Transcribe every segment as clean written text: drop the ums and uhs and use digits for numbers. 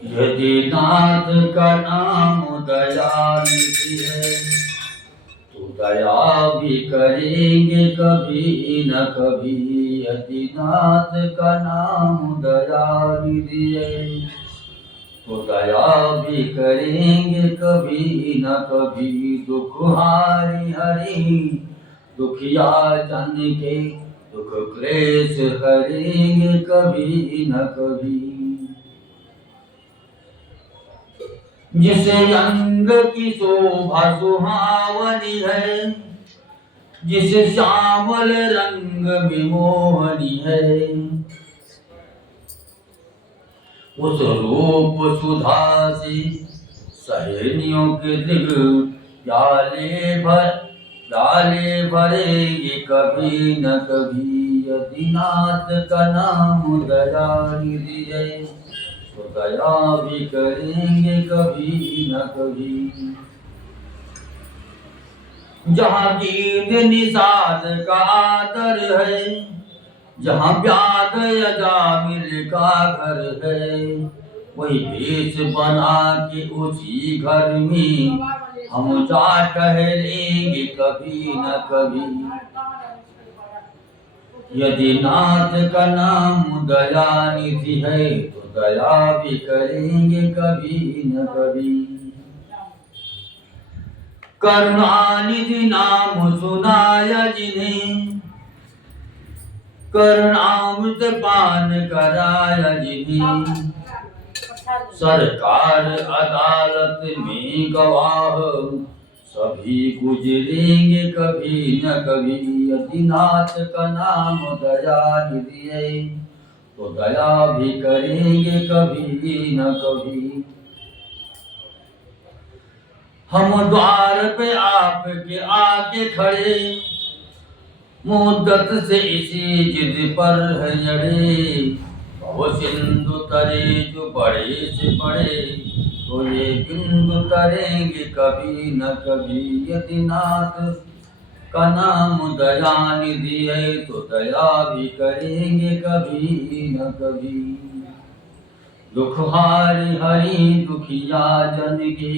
यदि नाथ का नाम दयानिधि है तो दया भी करेंगे कभी न कभी। यदि नाथ का नाम दयानिधि है तो दया भी करेंगे कभी न कभी। दुख हारी हरि दुखिया जन के दुख क्लेश हरेंगे कभी न कभी। जिसे अंग की शोभा सुहावनी है जिस श्यामल रंग विमोहनी है उस रूप सुधा से सहेलियों के दिल प्याले भरेंगे कभी न कभी। यदि नाथ का नाम दयानिधि है तो दया भी करेंगे कभी न कभी। जहाँ गीत निषाद का आदर है जहाँ व्याध अजामिल का घर है वही भेष बना के उसी घर में हम जा ठहरेंगे कभी न कभी। यदि नाथ का नाम दयानिधि है तो दया भी करेंगे कभी न कभी। करुणानिधि नाम सुनाया जिन्हें करुणामृत पान कराया जिन्हें सरकार अदालत में गवाह सभी गुजरेंगे कभी न कभी। यदि नाथ का नाम दयानिधि है तो दया भी करेंगे कभी न कभी। हम द्वार पे आपके आके खड़े मुद्दत से इसी जिद पर है अड़े। वो सिंधु तरे जो बड़े से बड़े तो ये बिंदु तरेंगे कभी न कभी। यदि नाथ का नाम दयानिधि है तो दया भी करेंगे कभी न कभी। दुख हारी हरि दुखिया जन के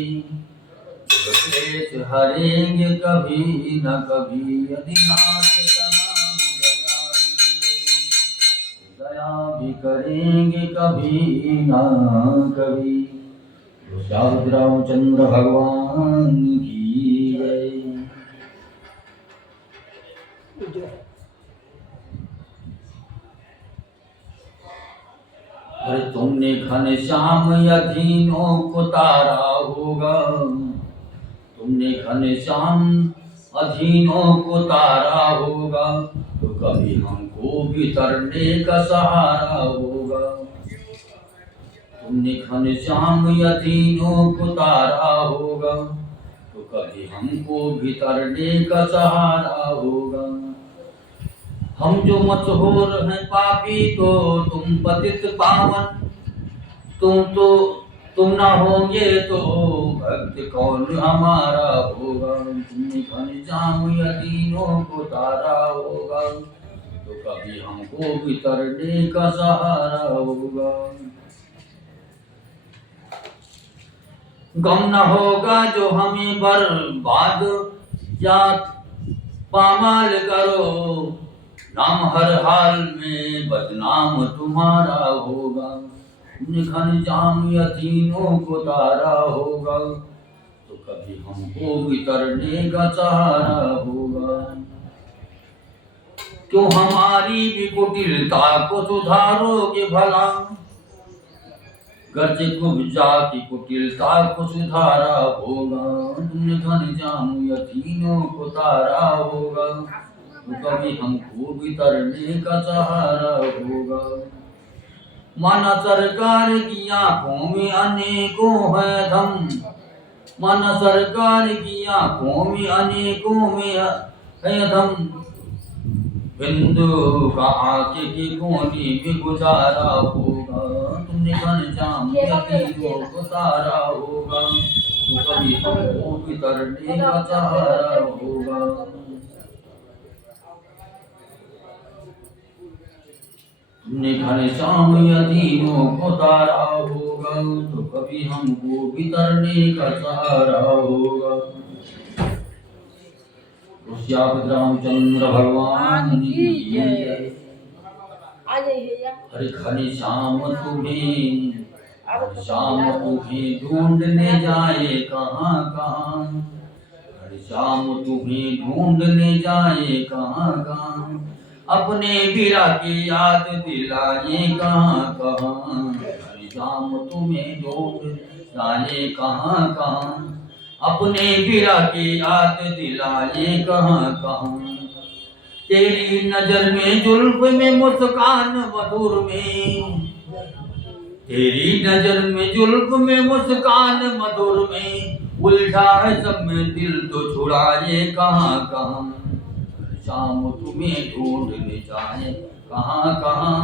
क्लेश हरेंगे कभी न कभी। यदि नाथ का नाम दया भी करेंगे कभी न कभी। साधु रामचंद्र भगवान की जय। अरे तुमने घनश्याम अधीनों को तारा होगा तुमने घनश्याम अधीनों को तारा होगा तो कभी हमको भी तरने का सहारा होगा। तुमने घनश्याम अधीनों को तारा होगा तो कभी हमको भी तरने का सहारा होगा। हम जो मशहूर हैं पापी तो तुम पतित पावन तुम ना होंगे तो भक्त कौन हमारा होगा। तुमने घनश्याम अधीनों को तारा होगा तो कभी हमको भी तरने का सहारा होगा। गम न होगा जो हमें बर्बाद या पामाल करो नाम हर हाल में बदनाम तुम्हारा होगा। घनश्याम अधीनों को तारा होगा तो कभी हमको भी तरने का सहारा होगा। क्यों हमारी भी कुटिलता को सुधारोगे भला गर्ज कुब्जा की कुटिलता को सुधारा होगा। तुमने घनश्याम अधीनों को तारा होगा तो कभी हमको भी तरने का सहारा होगा। माना सरकार की आंखों में अनेकों है धम माना सरकार की आंखों में अनेकों में है धम बिंदु का आंखें के कोने में गुजारा होगा। तुमने घनश्याम अधीनों को तारा होगा तो कभी हमको भी तरने का सहारा होगा। तुमने घनश्याम यतीमों को तारा होगा तो कभी हमको भी तरने का सहारा होगा। रामचंद्र भगवान की जय। अरे घनश्याम तुम्हें ढूंढने जाए कहाँ कहाँ, घनश्याम तुम्हें ढूंढने जाए कहाँ कहाँ, अपने बिरा की याद दिलाए कहाँ कहाँ, घनश्याम तुम्हें ढूंढ जाए कहाँ कहाँ, अपने बिरा की याद दिलाए कहाँ कहाँ। तेरी नजर में जुल्फ में मुस्कान मधुर में, तेरी नजर में जुल्फ में मुस्कान मधुर में, उलझा है सब में दिल तो छुड़ाए कहाँ कहाँ, शाम तुम्हें ढूंढने जाए कहाँ कहाँ,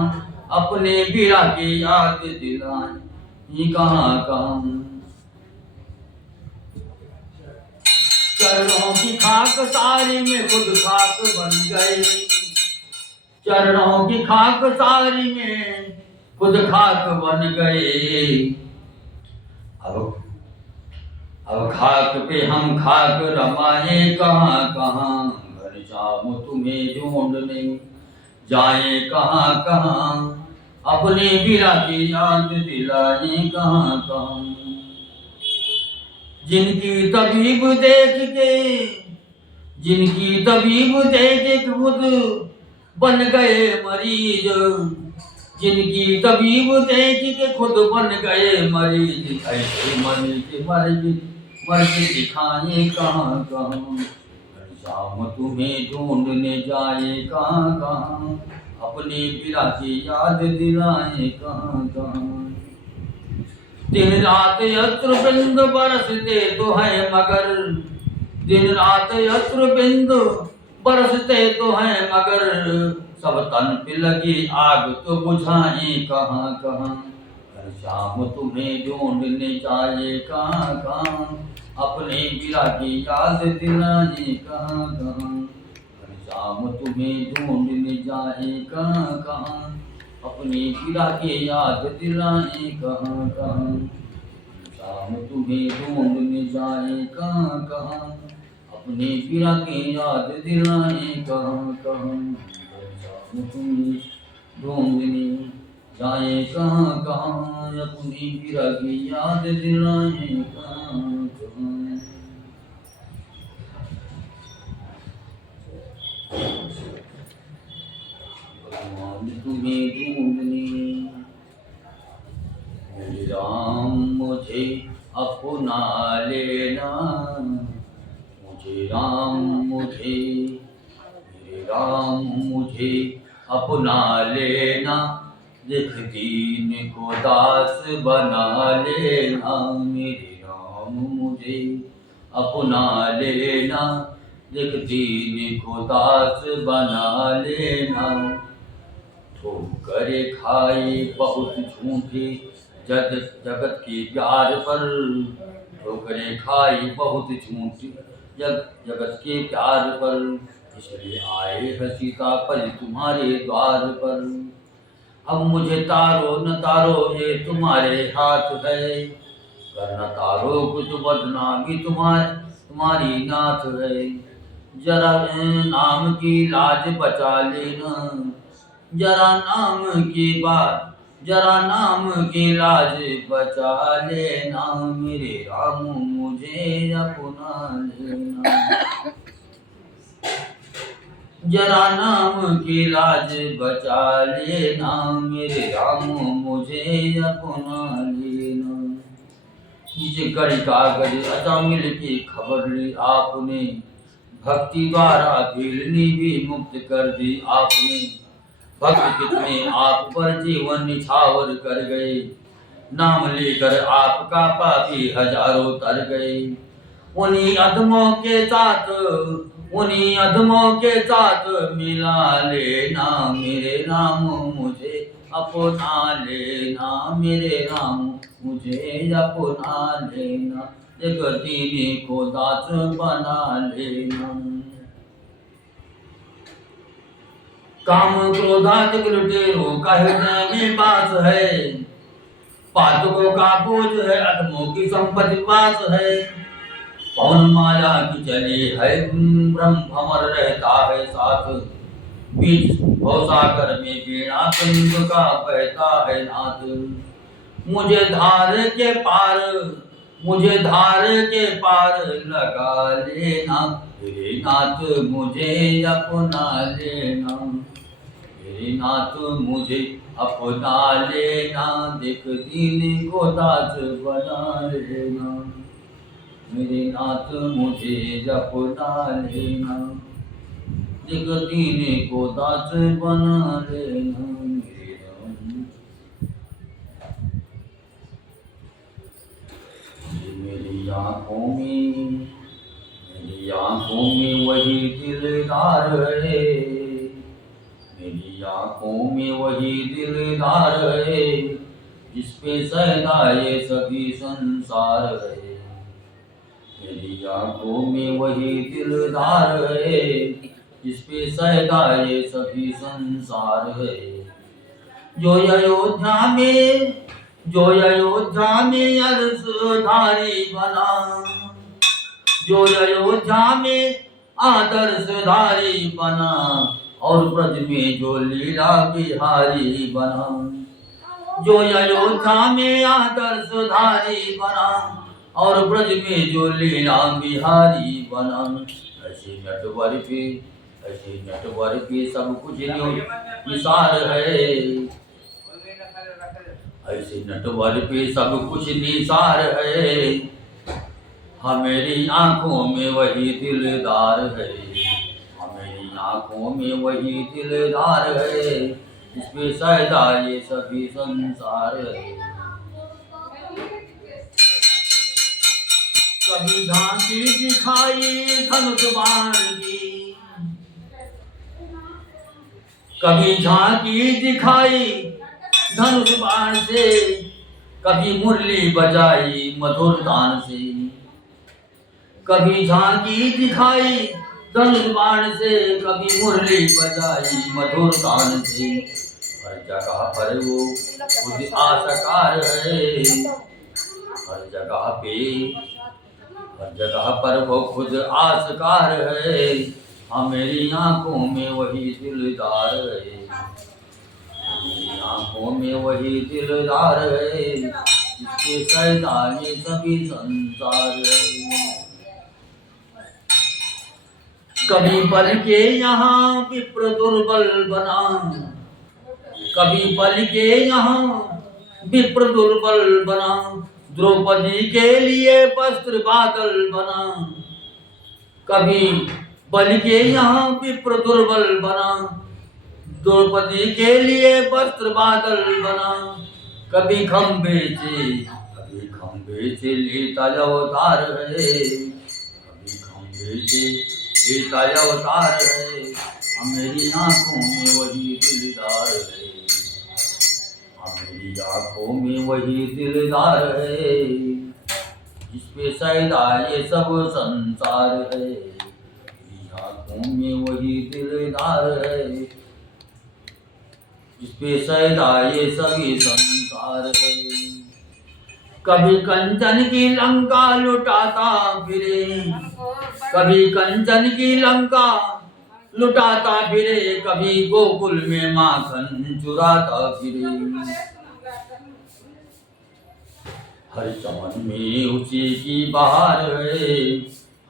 अपने बिरा की याद दिलाए कहाँ कहाँ। चरणों की खाक सारी में खुद खाक बन गए, चरणों की खाक सारी में खुद खाक बन गए। अब खाक पे हम खाक रमाए कहाँ कहाँ, घनश्याम तुम्हें ढूंढने जाए कहाँ कहाँ, अपने बिरा की याद दिलाए कहाँ कहाँ। जिनकी तबीब देख के, जिनकी तबीब देख के खुद बन गए मरीज, जिनकी तबीब देख के खुद बन गए मरीज, ऐसे मर्ज दिखाए कहाँ कहाँ, घनश्याम तुम्हें ढूंढने जाए कहाँ कहाँ, अपने बिरा की याद दिलाए कहाँ कहाँ। दिन रात अश्रु बिंदु बरसते तो है मगर, दिन रात अश्रु बिंदु बरसते तो है मगर, सब तन पे लगी आग तो बुझाए कहाँ कहाँ, घनश्याम तुम्हें ढूंढने जाए कहाँ कहाँ, अपने बिरा की याद दिलाए कहाँ कहाँ, घनश्याम तुम्हें ढूंढने जाए कहाँ कहाँ, अपने बिरा के याद दिलाए कहाँ कहाँ, शाम तुम्हें ढूंढने जाए कहाँ कहाँ, अपने बिरा के याद दिलाए कहाँ कहाँ, शाम तुम्हें ढूंढने जाए कहाँ कहाँ, अपने बिरा की याद दिलाए कहाँ कहाँ। भगवान तुम्हें ढूंढने, राम मुझे अपना लेना, मुझे राम मुझे, मेरे राम मुझे अपना लेना, लिख दीन को दास बना लेना, मेरे राम मुझे अपना लेना, लिख दीन को दास बना लेना। ठोकरे खाए बहुत झूठे जगत के प्यार पर, ठोकरे खाई बहुत झूठी जगत के प्यार पर, इसलिए आए है सीतापति तुम्हारे द्वार पर। अब मुझे तारो न तारो ये तुम्हारे हाथ है, करना तारो कुछ बदनामी तुम्हारी नाथ है। जरा नाम की लाज बचा लेना, जरा नाम की बात, जरा नाम की लाज बचा लेना, मेरे राम मुझे अपना लेना, जरा नाम की लाज बचा लेना, मेरे राम मुझे अपना लेना। नीचे गढ़ कागज अजामिल की खबर ली आपने, भक्ति द्वारा भीलनी भी मुक्त कर दी आपने, भक्त कितने आप पर जीवन निछावर कर गए, नाम लेकर आपका पापी हजारों तर गए। उन्हीं अधमों के साथ, उन्हीं अधमों के साथ मिला लेना, मेरे राम मुझे अपना लेना, मेरे राम मुझे अपना लेना, जगदीनी को दास बना लेना। काम क्रोधात लुटेरों का हृदय में वास है, पातकों का बोझ है, अधमों की संपत्ति पास है। पवन माया की चली है, ब्रह्म भमर रहता है साथ, बीच भवसागर में बीणा कुंद का बहता है नाथ। मुझे धार के पार, मुझे धार के पार लगा लेना, मेरे नाथ मुझे अपना लेना, मेरे नाथ मुझे अपना लेना, देख दीन को दास बना लेना, मेरे नाथ मुझे अपना लेना, देख दीन को दास बना लेना, मेरे नाथ। मेरी आँखों में वही दिलदार है, मेरी आँखों में वही दिलदार है, जिसपे सदा ये सभी संसार है। मेरी आँखों में वही दिलदार है, जिसपे सदा ये सभी संसार है। जो अयोध्या में अरसधारी बना, जो अयोध्या में आदर्शधारी बना, और ब्रज में जो लीला बिहारी बना। जो अयोध्या में आदर्शधारी बना, और ब्रज में जो लीला बिहारी बना। ऐसे नटवर पे सब कुछ निसार है, ऐसे नटवर पे सब कुछ निसार है। हमारी आँखों में वही दिलदार है, हमारी आँखों में वही दिलदार है, जिसपे सदा ये सभी संसार है। कभी झांकी दिखाई धनुष बाण की, कभी झांकी दिखाई धनुष बाण से, कभी मुरली बजाई मधुर तान से। कभी झांकी दिखाई धनुष बाण से, कभी मुरली बजाई मधुर तान से। हर जगह पर वो खुद आसकार है, हर जगह पर वो खुद आसकार है। हमारी आँखों में वही दिलदार है, मेरी आँखों में वही दिलदार है, जिसके सदा ये सभी संसार है। कभी पल के यहाँ विप्र दुर्बल बना, कभी पल के यहाँ विप्र दुर्बल बना, द्रौपदी के लिए वस्त्र बादल बना। कभी बल के यहाँ विप्र दुर्बल बना, द्रौपदी के लिए वस्त्र बादल बना। कभी खंबे से लेता अवतार है, कभी खंबे से लेता अवतार है। मेरी आँखों में वही दिलदार है, मेरी आँखों में वही दिलदार है, जिसपे सदा ये सब संसार है। मेरी आँखों में वही दिलदार है, जिसपे सदा ये सभी संसार है। कभी कंचन की लंका लुटाता फिरे, कभी कंचन की लंका लुटाता फिरे, कभी गोकुल में माखन चुराता फिरे। हर चमन में उसी की बहार है,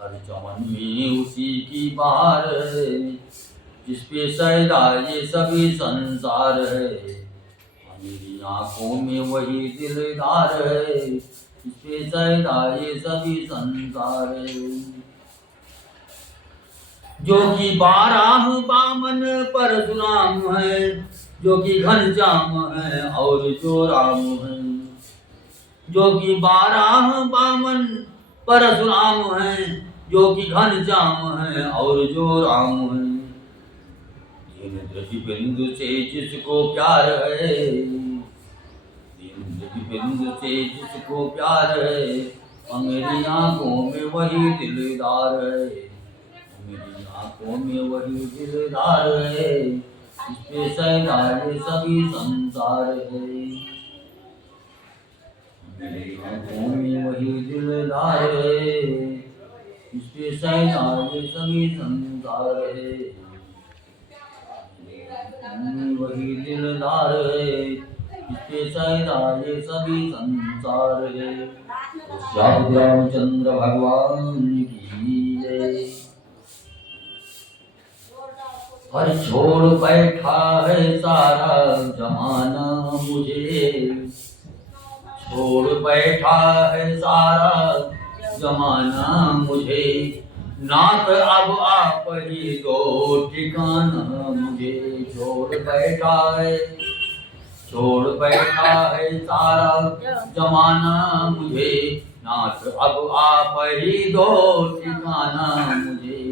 हर चमन में उसी की बहार है, जिसपे सदा ये सभी संसार है। मेरी आँखों में वही दिलदार है, जिसपे सदा ये सभी संसार है। जो कि 12 बामन परशुराम है, जो कि घनश्याम है और जो राम है। जो कि 12 बामन परशुराम है, जो कि घनश्याम है और जो राम है। दीन दृष्टि बिंदु से जिसको प्यार है, दीन दृष्टि बिंदु से जिसको प्यार है, मेरी आँखों में वही दिलदार है, मेरी आँखों में वही दिलदार है, इस पे सैदा ये सभी संसार है। मेरी आंखों में वही दिलदार है, इस पे सैदा ये सभी संसार है। वही दिलदार है, इसके सैदा ये सभी संसार है। श्याम रामचंद्र भगवान की जय। हर छोड़ बैठा है सारा जमाना मुझे, छोड़ बैठा है सारा जमाना मुझे। नाथ अब आप ही दो ठिकाना मुझे। छोड़ बैठा है सारा जमाना मुझे। नाथ अब आप ही दो ठिकाना मुझे।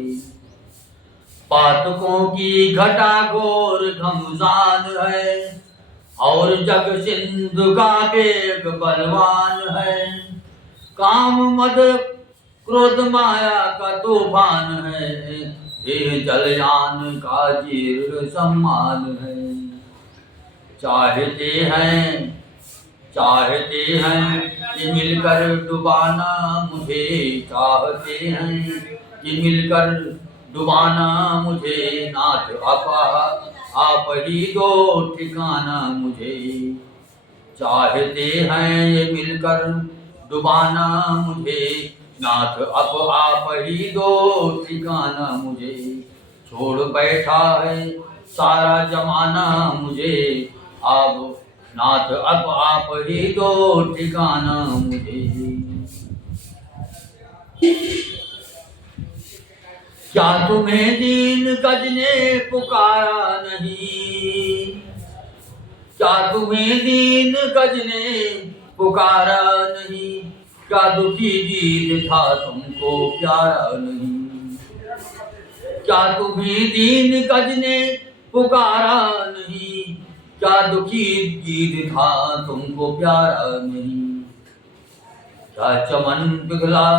पातकों की घटा घोर घमसान है, और जग सिंधु का वेग बलवान है। काम मद क्रोध माया का तूफान है, ये जलयान का जीर्ण सम्मान है। चाहते हैं कि मिलकर डुबाना मुझे, चाहते हैं कि मिलकर डुबाना मुझे। नाथ आप ही दो ठिकाना मुझे। चाहते हैं ये मिलकर डुबाना मुझे। नाथ अब आप ही दो ठिकाना मुझे। छोड़ बैठा है सारा जमाना मुझे। अब नाथ अब आप ही दो ठिकाना मुझे। क्या तुम्हें दीन गज ने पुकारा नहीं, क्या तुम्हें दीन गज ने पुकारा नहीं। क्या दुखी गीत था तुमको प्यारा नहीं, क्या तुम्हें दीन गज ने पुकारा नहीं। क्या दुखी गीत था तुमको प्यारा नहीं। क्या चमन पिघला,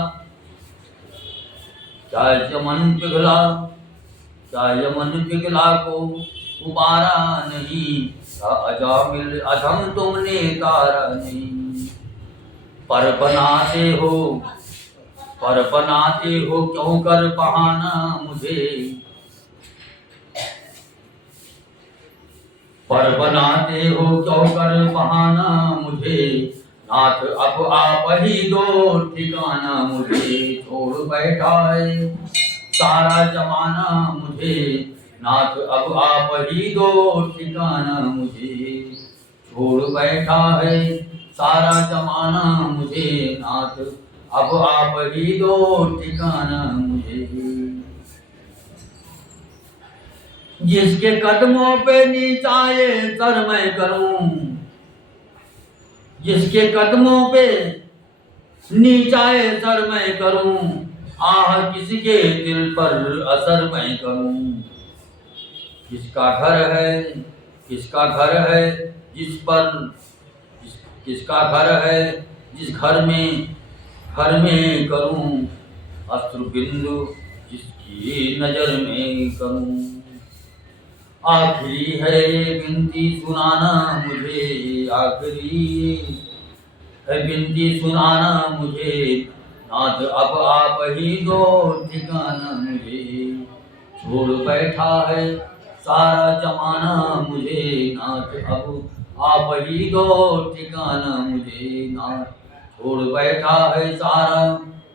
क्या यमन पिघला, क्या यमन पिघला को उबारा नहीं। क्या अजामिल अधम तुमने तारा नहीं। पर बनाते हो क्यों कर बहाना मुझे। पर बनाते हो क्यों कर बहाना मुझे। नाथ अब आप ही दो ठिकाना मुझे। छोड़ बैठा है सारा जमाना मुझे। नाथ अब आप ही दो ठिकाना मुझे। छोड़ बैठा है सारा जमाना मुझे। नाथ अब आप ही दो ठिकाना मुझे। जिसके कदमों पे नीचाए सर मैं करूं, जिसके कदमों पे नीचाए सर मैं करूं। आह किसके दिल पर असर मैं करूं। किसका घर है, किसका घर है जिस पर, किसका घर है जिस घर में करूं। अश्रु बिंदु जिसकी नजर में करूं। आखिरी है विनती सुनाना मुझे, आखिरी है विनती सुनाना मुझे। नाथ अब आप ही दो ठिकाना मुझे। छोड़ बैठा है सारा जमाना मुझे। नाथ अब आप ही दो ठिकाना मुझे। नाथ छोड़ बैठा है सारा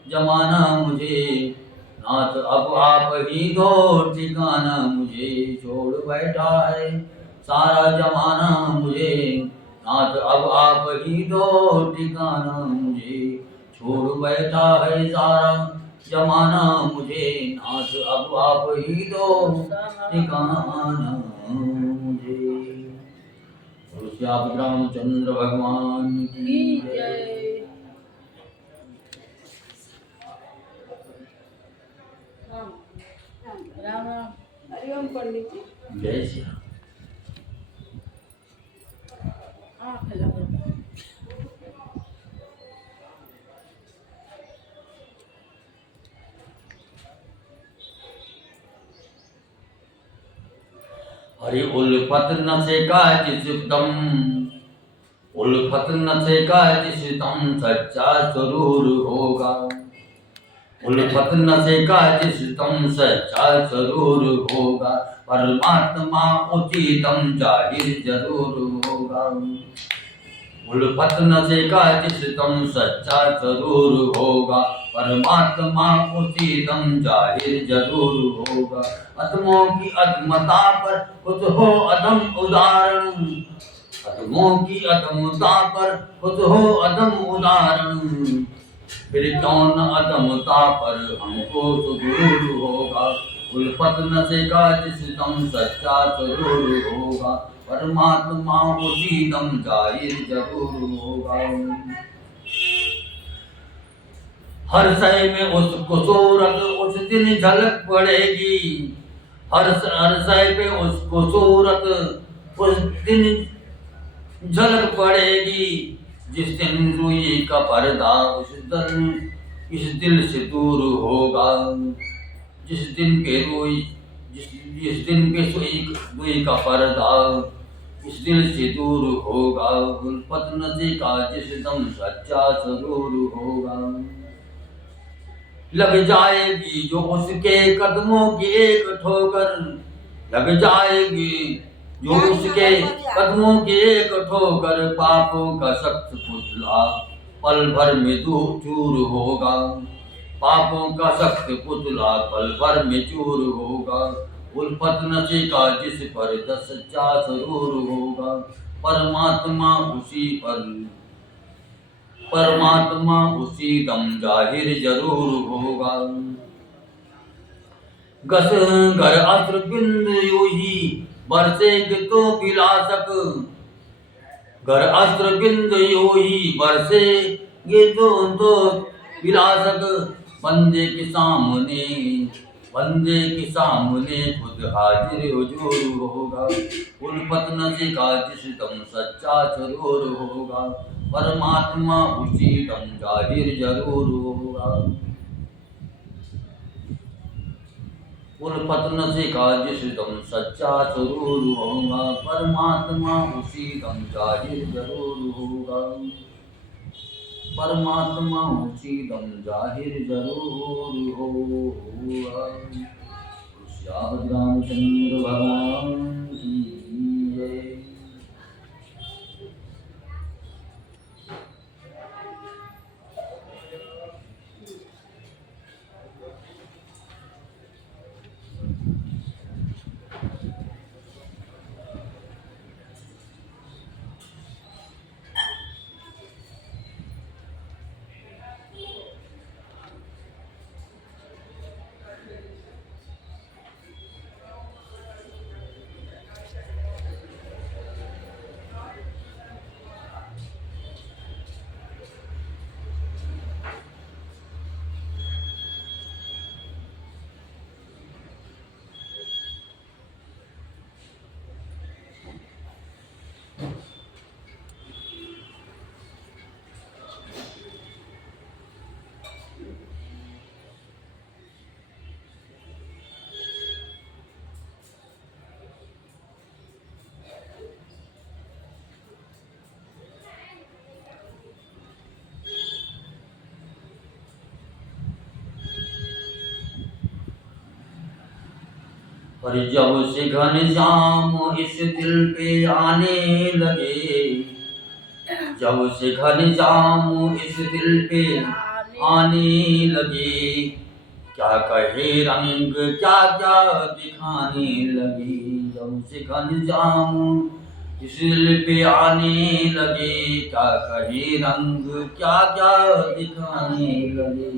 जमाना मुझे। नाथ अब आप ही दो ठिकाना मुझे। छोड़ बैठा है सारा जमाना मुझे। नाथ अब आप ही दो ठिकाना मुझे। छोड़ बैठा है सारा जमाना मुझे। नाथ अब आप ही दो ठिकाना मुझे। श्याम रामचंद्र भगवान की जय। राम राम। हरिओम पंडित जी। जय श्री राम। अरे उल्फत न सेका जिस दम, उल्फत न सेका जिस दम सच्चा जरूर होगा। उल्फत न सेका जिस दम सच्चा जरूर होगा। परमात्मा उसी दम जाहिर जरूर होगा। उल्फत न सेका जिस दम सच्चा जरूर होगा। परमात्मा उसी दम जाहिर जरूर होगा। अधमों की अधमता पर खुद हो अधम उदाहरण, अधमों की अधमता पर खुद हो अधम उदाहरण। फिर क्यों न अधमता पर हमको सुरूर होगा। उल्फत न सेका जिस दम सच्चा जरूर होगा। परमात्मा उसी दम जाहिर जरूर होगा। हर शय में उसको सूरत उस दिन झलक पड़ेगी। हर शय पे उसको सूरत उस दिन झलक पड़ेगी। जिस दिन रूई का पर्दा इस दिल से दूर होगा। जिस दिन पे रूई का पर्दा इस दिल से दूर होगा। उल्फत न सेका जिस दम सच्चा जरूर होगा। लग जाएगी जो उसके कदमों की एक ठोकर, लग जाएगी जो उसके कदमों की एक ठोकर। पापों का सख्त पुतला पल भर में चूर होगा। पापों का सख्त पुतला पल भर में चूर होगा। उल्फत न सेका जिस पर सच्चा जरूर होगा। परमात्मा उसी दम जाहिर जरूर होगा। घस घर अस्त्र बिंद यूं ही बरसेगी तो विलासक। घर अस्त्र बिंद यूं ही बरसेगी तो विलासक। बंदे के सामने खुद हाजिर हुजूर होगा। उल्फत न सेका जिस दम सच्चा जरूर होगा। परमात्मा उसी दम जाहिर जरूर होगा। उल्फत न सेका जिस दम सच्चा जरूर होगा। परमात्मा उसी दम जाहिर जरूर होगा। परमात्मा उसी दम जाहिर जरूर होगा। श्री रामचंद्र भगवान की जय। पर जब से घनश्याम इस दिल पे आने लगे, जब से घनश्याम इस दिल पे आने लगे। क्या कहे रंग क्या क्या दिखाने लगे। जब से घनश्याम इस दिल पे आने लगे। क्या कहे रंग क्या क्या दिखाने लगे।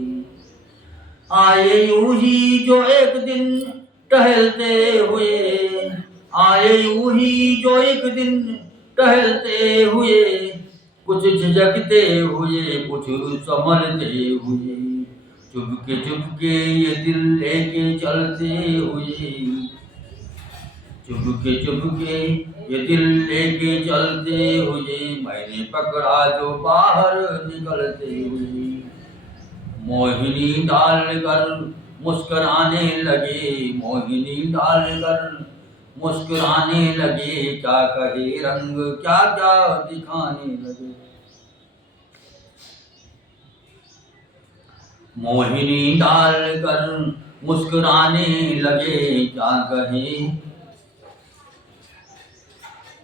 आए यूं ही जो एक दिन टहलते हुए, आए यूं ही जो एक दिन टहलते हुए। कुछ झिझकते हुए कुछ संभलते हुए। चुपके ये दिल लेके चलते हुए। चुपके ये दिल लेके चलते हुए। मैंने पकड़ा जो बाहर निकलते हुए। मोहिनी डालकर मुस्कुराने लगे। मोहिनी डालकर मुस्कुराने लगे, क्या कहे रंग क्या क्या दिखाने लगे। मोहिनी डाल कर मुस्कुराने लगे, क्या कहे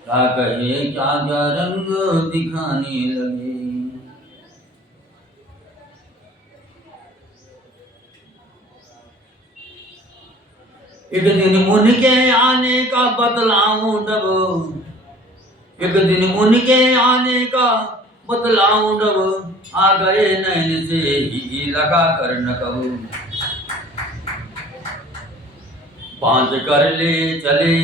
क्या क्या रंग दिखाने लगे। एक दिन उनके आने का बतलाऊं जब, एक दिन उनके आने का बतलाऊं जब, आ गए नैन से ही लगा कर नकब। बांध कर ले चले,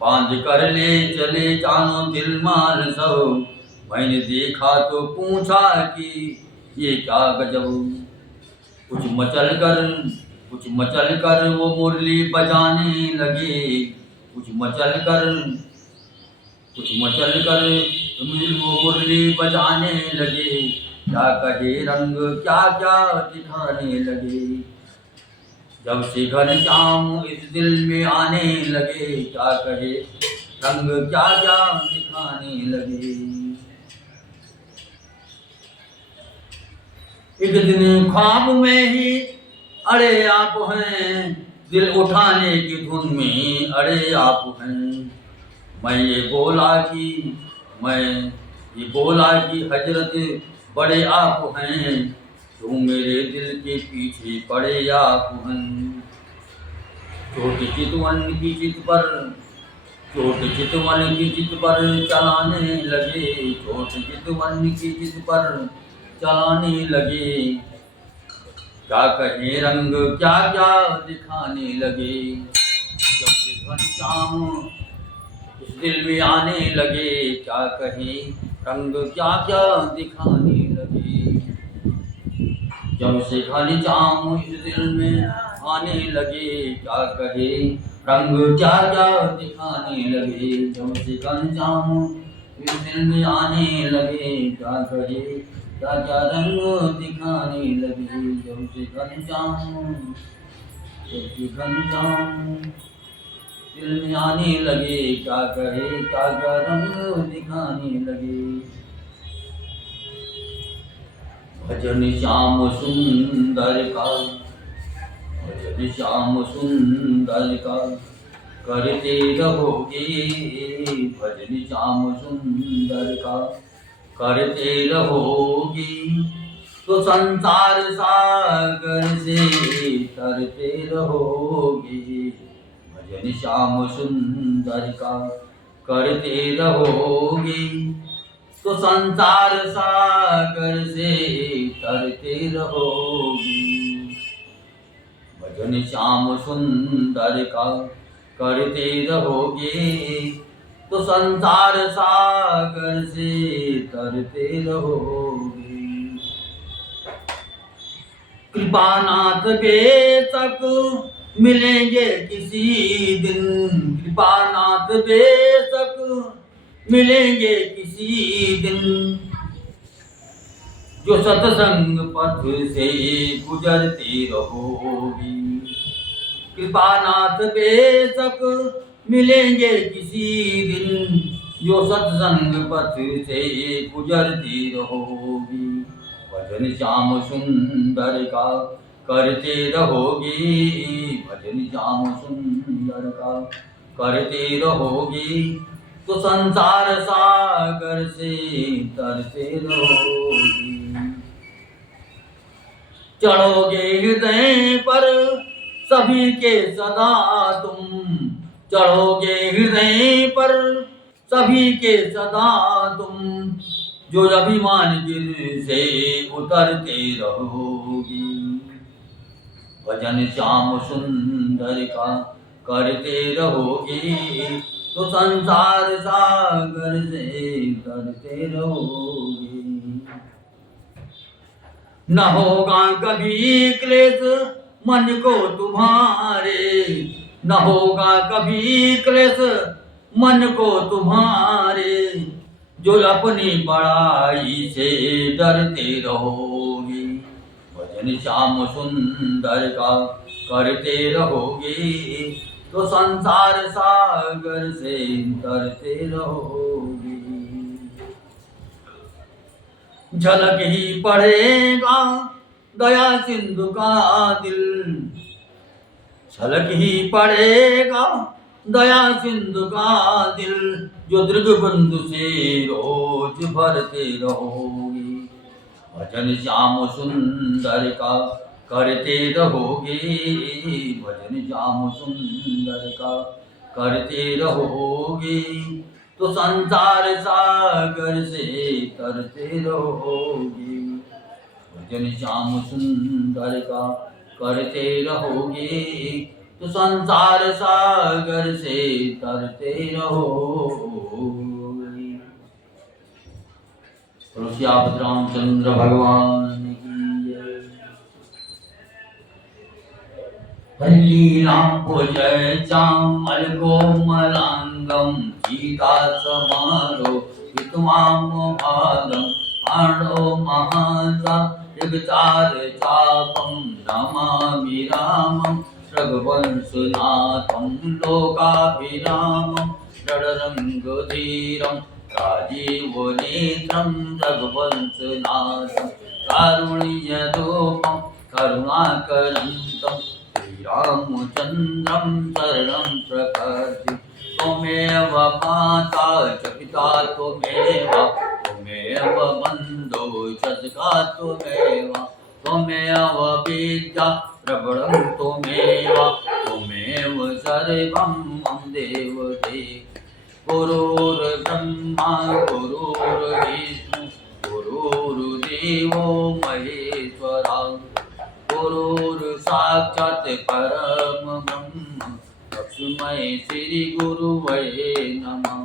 बांध कर ले चले जानो दिल माल सब। मैंने देखा तो पूछा कि ये क्या गजब। कुछ मचल कर वो मुरली बजाने लगे, कुछ मचल कर वो मुरली बजाने लगे। क्या कहे रंग क्या क्या दिखाने लगे। जब से घनश्याम इस दिल में आने लगे, क्या कहे रंग क्या क्या दिखाने लगे। एक दिन ख्वाब में ही अरे आप हैं, दिल उठाने की धुन में अरे आप हैं। मैं ये बोला कि हजरत बड़े आप हैं, तुम मेरे दिल के पीछे पड़े आप हैं। चोट चितवन की चित पर चलाने लगे, चोट चितवन की चित पर चलाने लगे। क्या कहे रंग क्या क्या दिखाने लगे। जब से घनश्याम इस दिल में आने लगे, क्या कहे रंग क्या क्या दिखाने लगे। जब से घनश्याम इस दिल में आने लगे, क्या कहे रंग क्या क्या दिखाने लगे। जब से घनश्याम इस दिल में आने लगे, क्या कहे क्या क्या रंग दिखाने लगे। जब से घनश्याम दिल में आने लगे, क्या कहे क्या क्या रंग दिखाने लगे। भजन श्याम सुंदर का, भजन श्याम सुंदर का करते रहोगे। भजन श्याम सुंदर का करते रहोगे, तो संसार सागर से तरते रहोगे। भजन श्याम सुंदर का करते रहोगे, तो संसार सागर से तरते रहोगे। भजन श्याम सुंदर का करते रहोगे, तो संसार सागर से तरते रहोगे। कृपानाथ बेशक मिलेंगे किसी दिन, कृपानाथ बेशक मिलेंगे किसी दिन। जो सत्संग पथ से गुजरते रहोगी, कृपानाथ बेशक मिलेंगे किसी दिन। जो सत्संग पथ से गुजरती रहोगी, भजन श्याम सुंदर का करते रहोगी। भजन श्याम सुंदर का करते रहोगी, तो संसार सागर से तरते रहोगी। चढ़ोगे हृदय पर सभी के सदा तुम, चढ़ोगे हृदय पर सभी के सदा तुम। जो अभिमान गिर से उतरते रहोगी, भजन श्याम सुंदर का करते रहोगी, तो संसार सागर से तरते रहोगी। न होगा कभी क्लेश मन को तुम्हारे, न होगा कभी क्लेश मन को तुम्हारे। जो अपनी बड़ाई से डरते रहोगे, भजन श्याम सुंदर का करते रहोगे, तो संसार सागर से तरते रहोगे। झलक ही पड़ेगा दया सिंधु का दिल, झलक ही पड़ेगा दया सिंधु का दिल, जो दृढ़ बंधु से रोज भरते रहोगे। भजन श्याम सुंदर का करते रहोगे, भजन श्याम सुंदर का करते रहोगे, तो संसार सागर से तरते रहोगे। भजन श्याम सुंदर का करते रहोगे, तो संसार सागर से तरते रहोगे। तुलसीदास रामचंद्र भगवान की जय। हल्लीराम को जय चामल कोमलांगम, सीता समारो हितमाम भागम, पांडव महासा जगतार चापम, नमामि रामं रघुवंशनाथं, लोकाभिरामं रणरंगधीरं, राजीवनेत्रं रघुवंशनाथं, कारुण्यरूपं करुणाकरन्तं, श्रीरामचन्द्रं शरणं प्रपद्ये। त्वमेव माता च पिता त्वमेव, त्वमेव बन्धुः च सखा त्वमेव, त्वमेव विद्या प्रबलं त्वमेव, त्वमेव सर्वं मम देव देव। गुरुर्ब्रह्मा गुरुर्विष्णु गुरुर्देवो महेश्वरा, गुरुर्साक्षात् परम ब्रह्म, तस्मै श्री गुरुवे नमः।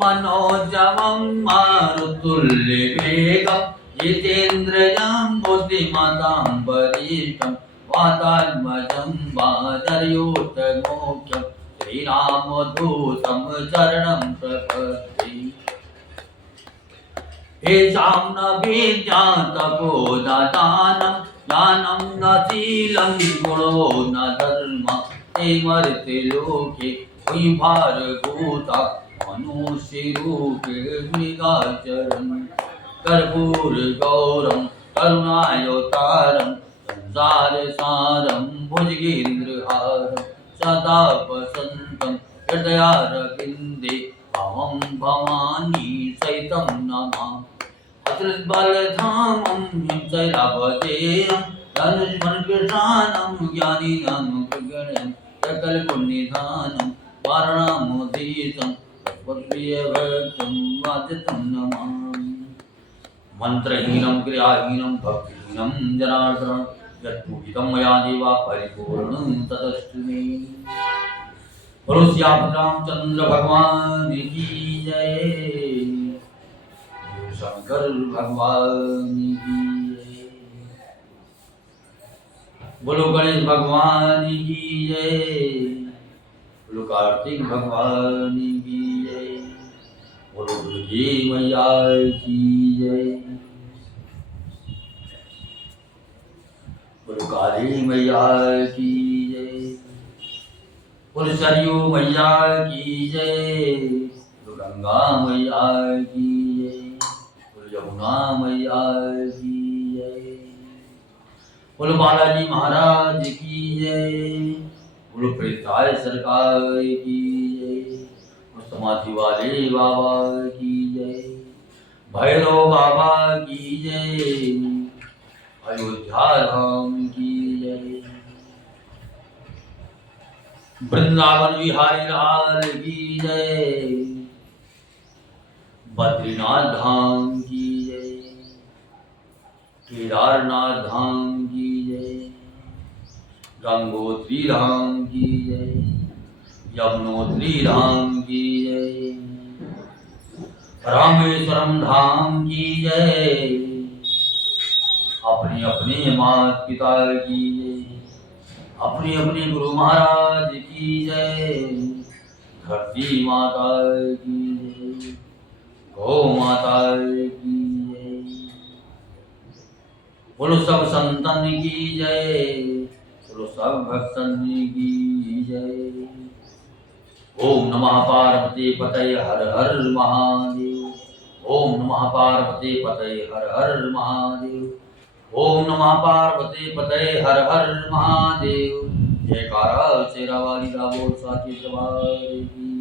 मनोजवं मारुतुल्यवेगं, जितेन्द्रियं बुद्धिमतां वरिष्ठं, वातात्मजं वानरयूथमुख्यं, श्रीरामदूतं शरणं प्रपद्ये। येषां न विद्या तपो न दानं, ज्ञानं न शीलं गुणो न धर्मः, ते मर्त्य लोके विभारभूता, मनुष्यरूपे मृगाचरन्। कर्पूरगौरं करुणावतारं, संसारसारं भुजगेन्द्रहारं, सदा वसन्तं हृदयारविन्दे, भवं भवानी सहितं नमामि। अतुलबलधामं शैलाभजेयं, धनुष्मन्कृशानं ज्ञानिनं गगनं, सकलपुण्यधानं वारणामोदीतं, तत्त्वप्रियभक्तं वादितं नमामि। मंत्रहीनं क्रियाहीनं भक्तिहीनं जनार्दन, यत्पूजितं मया देवा परिपूर्णं तदस्तु मे। बोलो श्याम रामचंद्र भगवान की जय, शंकर भगवान की जय, बोलो गणेश भगवान की जय, बोलो कार्तिक भगवान की जय, बोलो दुर्गे मैया की जय, बोलो काली मैया की जय, बोलो सरयू मैया की जय, बोलो गंगा मैया की जय, बोलो यमुना मैया की जय, बोलो बालाजी महाराज की जय, बोलो प्रेताय सरकार की जय, बोलो समाधि वाले बाबा की जय, भैरव बाबा की जय, अयोध्या धाम की जय, वृंदावन विहारी लाल की जय, बद्रीनाथ धाम की जय, केदारनाथ धाम की जय, गंगोत्री धाम की जय, यमुनोत्री धाम की जय, रामेश्वरम धाम की जय, अपने अपने माता पिता की जय, अपने अपने गुरु महाराज की जय, धरती माता की जय, गौ माता की जय, बोलो सब संतन की जय, बोलो सब भक्तन की जय। ओम नमः पार्वती पतये हर हर महादेव। ओम नमः पार्वती पतये हर हर महादेव। ओम नमः पार्वती पतये हर हर महादेव। जयकारा शेरा वाली दा बोल साची दरबार की